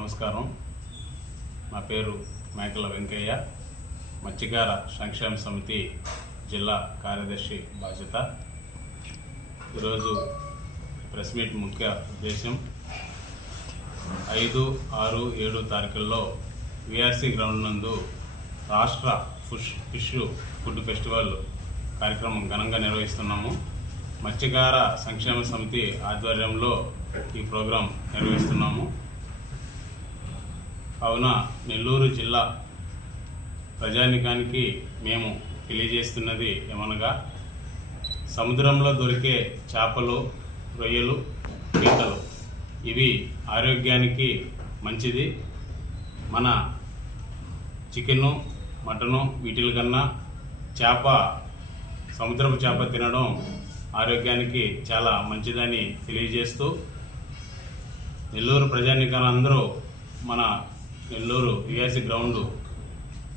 నమస్కారం. నా పేరు మేకల వెంకయ్య. మత్స్యకార సంక్షేమ సమితి జిల్లా కార్యదర్శి బాధ్యత. ఈరోజు ప్రెస్ మీట్ ముఖ్య ఉద్దేశం ఐదు ఆరు ఏడు తారీఖుల్లో విఆర్సి గ్రౌండ్ నందు రాష్ట్ర ఫుష్ ఫిష్ ఫుడ్ ఫెస్టివల్ కార్యక్రమం ఘనంగా నిర్వహిస్తున్నాము. మత్స్యకార సంక్షేమ సమితి ఆధ్వర్యంలో ఈ ప్రోగ్రాం నిర్వహిస్తున్నాము. కావున నెల్లూరు జిల్లా ప్రజానికానికి మేము తెలియజేస్తున్నది ఏమనగా సముద్రంలో దొరికే చేపలు రొయ్యలు పీతలు ఇవి ఆరోగ్యానికి మంచిది. మన చికెను మటను వీటిల కన్నా చేప సముద్రపు చేప తినడం ఆరోగ్యానికి చాలా మంచిదని తెలియజేస్తూ నెల్లూరు ప్రజానికాలందరూ మన నెల్లూరు విఆర్సి గ్రౌండ్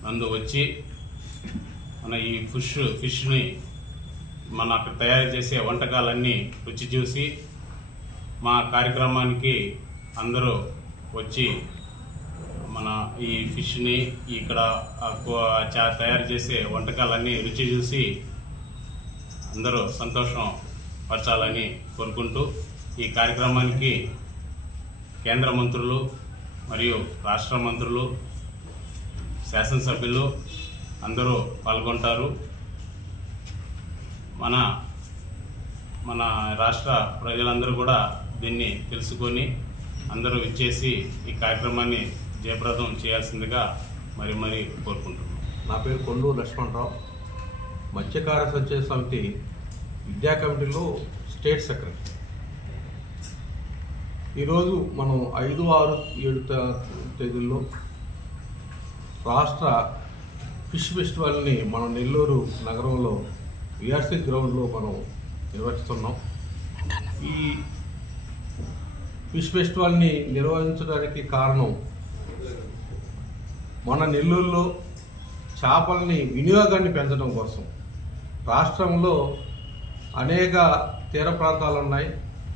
నందు వచ్చి మన ఈ ఫిష్ ఫిష్ని మన అక్కడ తయారు చేసే వంటకాలన్నీ రుచి చూసి మా కార్యక్రమానికి అందరూ వచ్చి మన ఈ ఫిష్ని ఇక్కడ తయారు చేసే వంటకాలన్నీ రుచి చూసి అందరూ సంతోషం పరచాలని కోరుకుంటూ ఈ కార్యక్రమానికి కేంద్ర మంత్రులు మరియు రాష్ట్ర మంత్రులు శాసనసభ్యులు అందరూ పాల్గొంటారు. మన మన రాష్ట్ర ప్రజలందరూ కూడా దీన్ని తెలుసుకొని అందరూ ఇచ్చేసి ఈ కార్యక్రమాన్ని జయప్రదం చేయాల్సిందిగా మరి మరి కోరుకుంటున్నాం. నా పేరు కొండూరు లక్ష్మణరావు. మత్స్యకార సంచయ సమితి విద్యా కమిటీలో స్టేట్ సెక్రటరీ. ఈరోజు మనం ఐదు ఆరు ఏడు తేదీల్లో రాష్ట్ర ఫిష్ ఫెస్టివల్ని మనం నెల్లూరు నగరంలో విఆర్సీ గ్రౌండ్లో మనం నిర్వహిస్తున్నాం. ఈ ఫిష్ ఫెస్టివల్ని నిర్వహించడానికి కారణం మన నెల్లూరులో చేపల్ని వినియోగాన్ని పెంచడం కోసం రాష్ట్రంలో అనేక తీర ప్రాంతాలు ఉన్నాయి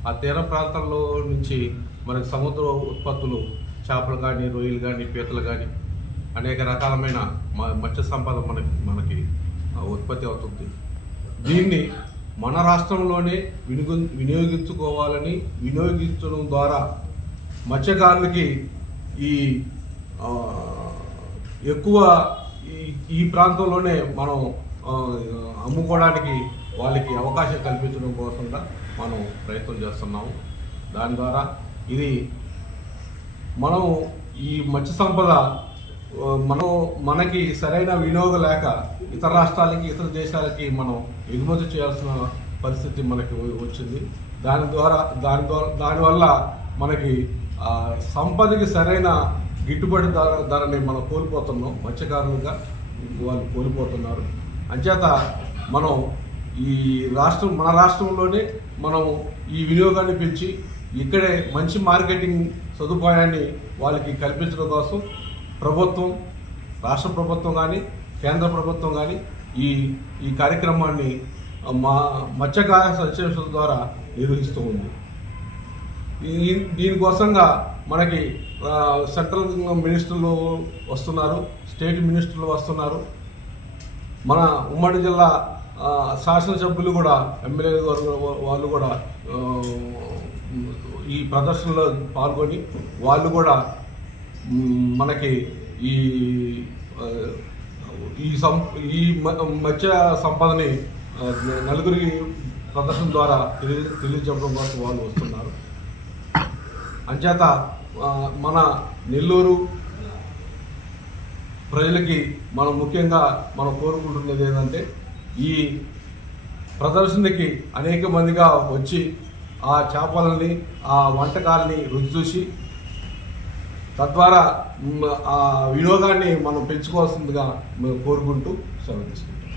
ఆ తీర ప్రాంతాల్లో నుంచి మనకి సముద్ర ఉత్పత్తులు చేపలు కానీ రొయ్యలు కానీ పీతలు కానీ అనేక రకాలమైన మ- మత్స్య సంపద మనకి మనకి ఉత్పత్తి అవుతుంది. దీన్ని మన రాష్ట్రంలోనే వినియోగ వినియోగించుకోవాలని వినియోగించడం ద్వారా మత్స్యకారులకి ఈ ఎక్కువ ఈ ఈ ప్రాంతంలోనే మనం అమ్ముకోవడానికి వాళ్ళకి అవకాశం కల్పించడం కోసంగా మనం ప్రయత్నం చేస్తున్నాము. దాని ద్వారా ఇది మనం ఈ మత్స్య సంపద మనం మనకి సరైన వినియోగం లేక ఇతర రాష్ట్రాలకి ఇతర దేశాలకి మనం ఎగుమతి చేయాల్సిన పరిస్థితి మనకి వచ్చింది. దాని ద్వారా దాని ద్వారా దానివల్ల మనకి సంపదకి సరైన గిట్టుబాటు ధర ధరని మనం కోల్పోతున్నాం. మత్స్యకారులుగా వాళ్ళు కోల్పోతున్నారు. అంచేత మనం ఈ రాష్ట్రం మన రాష్ట్రంలోనే మనం ఈ వినియోగాన్ని పెంచి ఇక్కడే మంచి మార్కెటింగ్ సదుపాయాన్ని వాళ్ళకి కల్పించడం కోసం ప్రభుత్వం రాష్ట్ర ప్రభుత్వం కానీ కేంద్ర ప్రభుత్వం కానీ ఈ ఈ కార్యక్రమాన్ని మా మత్స్యకార సంక్షేమ ద్వారా నిర్వహిస్తూ ఉంది. దీనికోసంగా మనకి సెంట్రల్ మినిస్టర్లు వస్తున్నారు స్టేట్ మినిస్టర్లు వస్తున్నారు. మన ఉమ్మడి జిల్లా శాసనసభ్యులు కూడా ఎమ్మెల్యే వాళ్ళు కూడా ఈ ప్రదర్శనలో పాల్గొని వాళ్ళు కూడా మనకి ఈ ఈ సం ఈ మ- మత్స్య సంపదని నలుగురికి ప్రదర్శన ద్వారా తెలియ తెలియజెప్పడం కోసం వాళ్ళు వస్తున్నారు. అంచేత మన నెల్లూరు ప్రజలకి మనం ముఖ్యంగా మనం కోరుకుంటున్నది ఏంటంటే ఈ ప్రదర్శనకి అనేక మందిగా వచ్చి ఆ చేపలని ఆ వంటకాలని రుచి చూసి తద్వారా ఆ వినియోగాన్ని మనం పెంచుకోవాల్సిందిగా మేము కోరుకుంటూ సెలవు తీసుకుంటాం